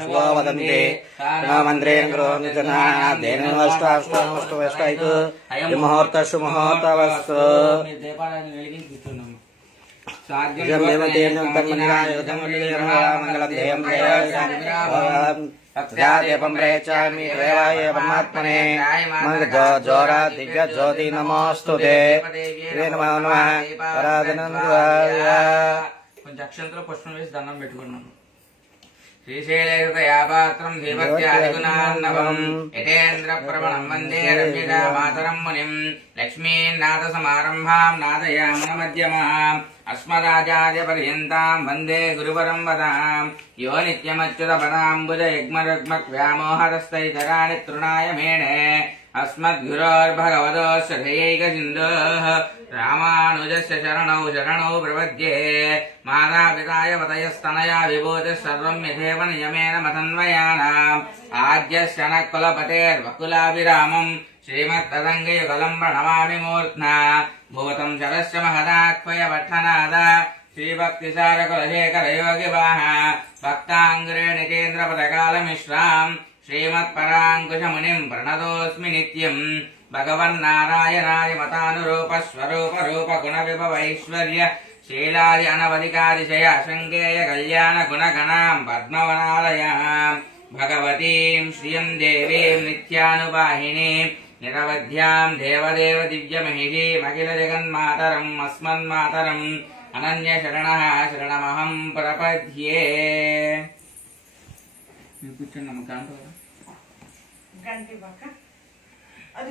शुभो वदन्ति मन्त्रेण गृहस्थाष्टाष्टु मुहूर्त सुमुहूर्तवस्तु मंगलम प्रेचामि देवाय परमात्मने जोरा दिव्य ज्योति नमोस्तुते नमः కొంచెం అక్షంతలో పుష్పం వేసి దండం పెట్టుకున్నాం. శ్రీశైలయుతయాపాత్రం ధీమత్యాదిగుణార్ణవం యతేంద్ర ప్రవణం వందే రమ్యజా మాతరం మునిం లక్ష్మీనాథ సమారంభాం నాదయామన మధ్యమాం అస్మదాచార్య పర్యంతాం వందే గురువరం వదాం యో నిత్యమచ్యుత పదాంబుజ యుగ్మరుగ్మక్ వ్యామోహరస్తైతరాణి తృణాయ మేణే अस्मद्गुरोर्भगवतोऽस्य दयैकसिन्धोः रामानुजस्य शरणौ शरणौ प्रपद्ये मातापिताय पतयस्तनया विभूतिः सर्वं यथेव नियमेन मतन्वयानाम् आद्यस्य नः कुलपतेर्वकुलाभिरामम् श्रीमत्तदङ्गयुगलं प्रणमामि मूर्ध्ना भूतं शरस्य महदाह्वय पट्टनाद श्रीभक्तिसारकुलशेखरयोगिवाह भक्ताङ्ग्रेणिकेन्द्रपदकालमिश्राम् श्रीमत्पराङ्कुशमुनिं प्रणतोऽस्मि नित्यम् भगवन्नारायणाय मतानुरूप स्वरूप रूप गुणविभवैश्वर्य शीलादि अनवधिकातिशय शृङ्गेय कल्याण गुणगणां पद्मवनालयाम् भगवतीं श्रियं देवीं नित्यानुवाहिनीं निरवध्यां देवदेव दिव्यमहिषीम् अखिलजगन्मातरम् अस्मन्मातरम् अनन्यशरणः शरणमहं प्रपद्ये. కూర్చోండి నమ్మకం గంటి బాక అది